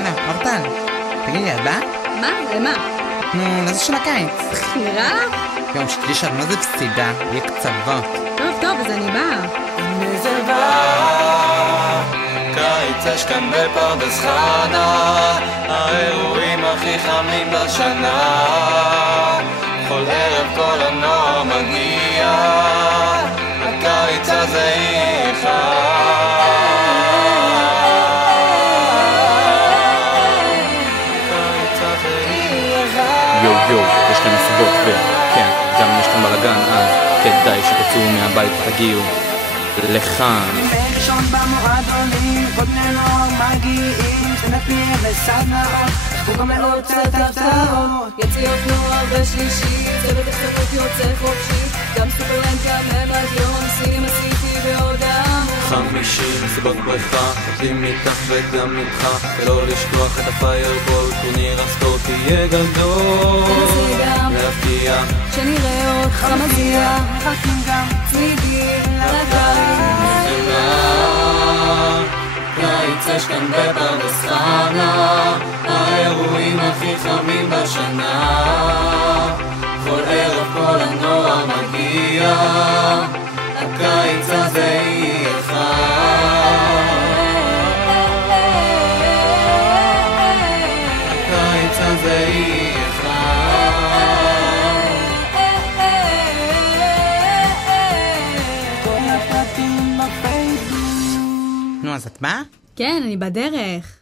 יאללה, אורטל, תגידי, את באה? מה? למה? נו, לזה של הקיץ. נראה? יום, שתדעי שאת מה זה פסידה, יהיה קצוות. טוב, אז אני באה. איזה בא, קיץ יש כאן בפרדס חנה, האירועים הכי חמים בשנה, כל ערב כל הנוער מגיע, הקיץ הזה יו, יש כאן מסיבות וכן, גם יש כאן בלגן, אז כדאי שתצאו מהבית ותגיעו לכאן. ראשון במועדונים, כל בני נוער מגיעים, שנתניע וסדנאות, הוא גם מאות קצת הפתעות. יציאות נוער בשלישי, צוות החברות יוצא חופשי, גם סופרלנד, גם הם עד יום, סינמה סיטי ועוד המון. חמישי, מסיבות בריכה, חותלים איתך וגם איתך, ולא לשכוח את הפיירבול, טורניר הספורט יהיה גדול. תנסי גם להפתיע, שנראה אותך מגיע, מחכים גם צמידים לרגליים. קיץ יש כאן בפרדס חנה, האירועים הכי חמים בשנה, כל ערב כל הנוער מגיע, הקיץ הזה יהיה חם, הקיץ הזה יהיה חם. כל הפרטים בפייסבוק. נו, אז את באה? כן, אני בדרך.